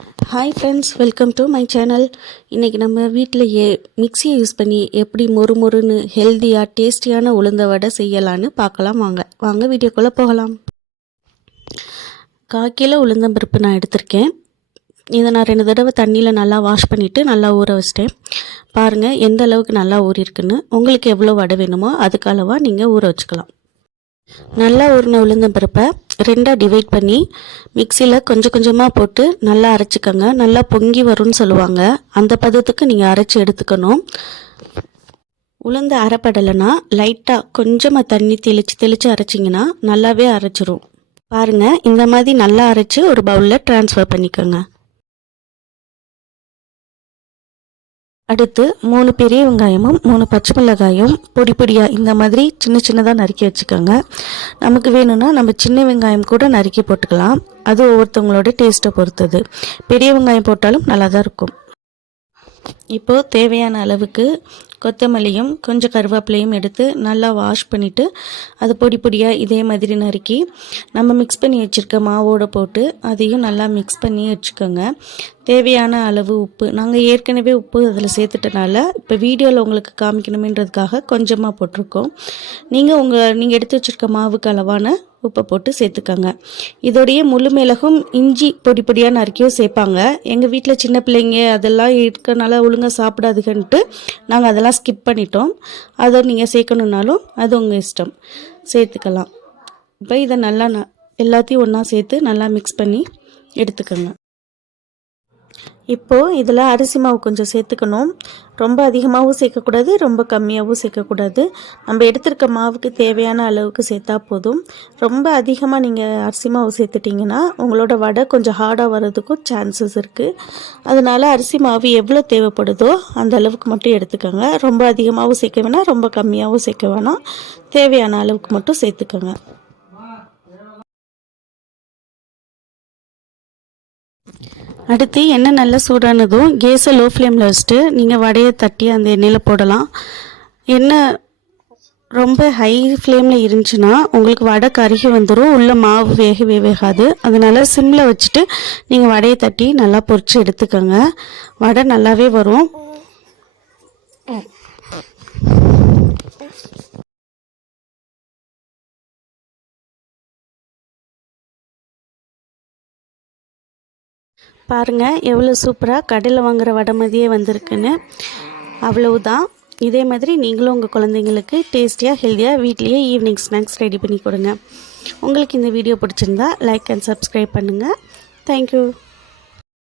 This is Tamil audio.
Hi friends, welcome to my channel. இன்றைக்கி நம்ம வீட்டிலையே மிக்சியை யூஸ் பண்ணி எப்படி மொறுன்னு ஹெல்த்தியாக டேஸ்டியான உளுந்த வடை செய்யலான்னு பார்க்கலாம். வாங்க வீடியோக்குள்ளே போகலாம். 1/4 கிலோ உளுந்தம்பருப்பு நான் எடுத்திருக்கேன். இதை நான் 2 தடவை தண்ணியில் நல்லா வாஷ் பண்ணிவிட்டு நல்லா ஊற வச்சிட்டேன். பாருங்கள் எந்த அளவுக்கு நல்லா ஊறியிருக்குன்னு. உங்களுக்கு எவ்வளோ வடை வேணுமோ அதுக்கு அளவாக நீங்கள் ஊற வச்சுக்கலாம். நல்லா ஊறின உளுந்தம்பருப்பை 2ஆக டிவைட் பண்ணி மிக்சியில் கொஞ்சமாக போட்டு நல்லா அரைச்சிக்கோங்க. நல்லா பொங்கி வரும்னு சொல்லுவாங்க, அந்த பதத்துக்கு நீங்கள் அரைச்சி எடுத்துக்கணும். உளுந்து அரைப்படலைன்னா லைட்டாக கொஞ்சமாக தண்ணி தெளித்து அரைச்சிங்கன்னா நல்லாவே அரைச்சிரும். பாருங்கள், இந்த மாதிரி நல்லா அரைச்சி ஒரு பவுலில் ட்ரான்ஸ்ஃபர் பண்ணிக்கோங்க. அடுத்து 3 பெரிய வெங்காயமும் 3 பச்சை மிளகாயும் பொடியாக இந்த மாதிரி சின்னதாக நறுக்கி வச்சுக்கோங்க. நமக்கு வேணும்னா நம்ம சின்ன வெங்காயம் கூட நறுக்கி போட்டுக்கலாம். அது ஒவ்வொருத்தவங்களோட டேஸ்ட்டை பொறுத்தது. பெரிய வெங்காயம் போட்டாலும் நல்லா தான் இருக்கும். இப்போது தேவையான அளவுக்கு கொத்தமல்லியும் கொஞ்சம் கருவேப்பிலையும் எடுத்து நல்லா வாஷ் பண்ணிவிட்டு அது பொடியாக இதே மாதிரி நறுக்கி நம்ம மிக்ஸ் பண்ணி வச்சுருக்க மாவோடு போட்டு அதையும் நல்லா மிக்ஸ் பண்ணி வச்சுக்கோங்க. தேவையான அளவு உப்பு, நாங்கள் ஏற்கனவே உப்பு அதில் சேர்த்துட்டனால இப்போ வீடியோவில் உங்களுக்கு காமிக்கணுமேன்றதுக்காக கொஞ்சமாக போட்டிருக்கோம். நீங்கள் எடுத்து வச்சுருக்க மாவுக்கு அளவான உப்பை போட்டு சேர்த்துக்கோங்க. இதோடைய முழு மிளகும் இஞ்சி பொடியாக நறுக்கியும் சேர்ப்பாங்க. எங்கள் வீட்டில் சின்ன பிள்ளைங்க அதெல்லாம் இருக்கனால ஒழுங்காக சாப்பிடாதுன்ட்டு நாங்கள் அதெல்லாம் ஸ்கிப் பண்ணிட்டோம். அதை நீங்கள் சேர்க்கணுன்னாலும் அது உங்கள் இஷ்டம், சேர்த்துக்கலாம். இப்போ இதை நல்லா எல்லாத்தையும் ஒன்றா சேர்த்து நல்லா மிக்ஸ் பண்ணி எடுத்துக்கோங்க. இப்போது இதில் அரிசி மாவு கொஞ்சம் சேர்த்துக்கணும். ரொம்ப அதிகமாகவும் சேர்க்கக்கூடாது, ரொம்ப கம்மியாகவும் சேர்க்கக்கூடாது. நம்ம எடுத்துருக்க மாவுக்கு தேவையான அளவுக்கு சேர்த்தா போதும். ரொம்ப அதிகமாக நீங்கள் அரிசி மாவு சேர்த்துட்டிங்கன்னா உங்களோட வடை கொஞ்சம் ஹார்டாக வர்றதுக்கும் சான்சஸ் இருக்குது. அதனால் அரிசி மாவு எவ்வளோ தேவைப்படுதோ அந்த அளவுக்கு மட்டும் எடுத்துக்கோங்க. ரொம்ப அதிகமாகவும் சேர்க்க வேணாம், ரொம்ப கம்மியாகவும் சேர்க்க வேணாம். தேவையான அளவுக்கு மட்டும் சேர்த்துக்கோங்க. அடுத்து எண்ணெய் நல்லா சூடானதும் கேஸை லோ ஃப்ளேமில் வச்சுட்டு நீங்கள் வடையை தட்டி அந்த எண்ணெயில் போடலாம். எண்ணெய் ரொம்ப ஹை ஃப்ளேமில் இருந்துச்சுன்னா உங்களுக்கு வடை கருகி வந்துடும், உள்ள மாவு வேகாது. அதனால் சிம்மில் வச்சுட்டு நீங்கள் வடையை தட்டி நல்லா பொரித்து எடுத்துக்கோங்க. வடை நல்லாவே வரும். பாருங்கள் எவ்வளோ சூப்பராக கடையில் வாங்குகிற வடை மாதிரியே வந்திருக்குன்னு. அவ்வளவுதான். இதே மாதிரி நீங்களும் உங்கள் குழந்தைங்களுக்கு டேஸ்டியாக ஹெல்த்தியாக வீட்லேயே ஈவினிங் ஸ்நாக்ஸ் ரெடி பண்ணி கொடுங்க. உங்களுக்கு இந்த வீடியோ பிடிச்சிருந்தா லைக் அண்ட் சப்ஸ்கிரைப் பண்ணுங்கள். தேங்க்யூ.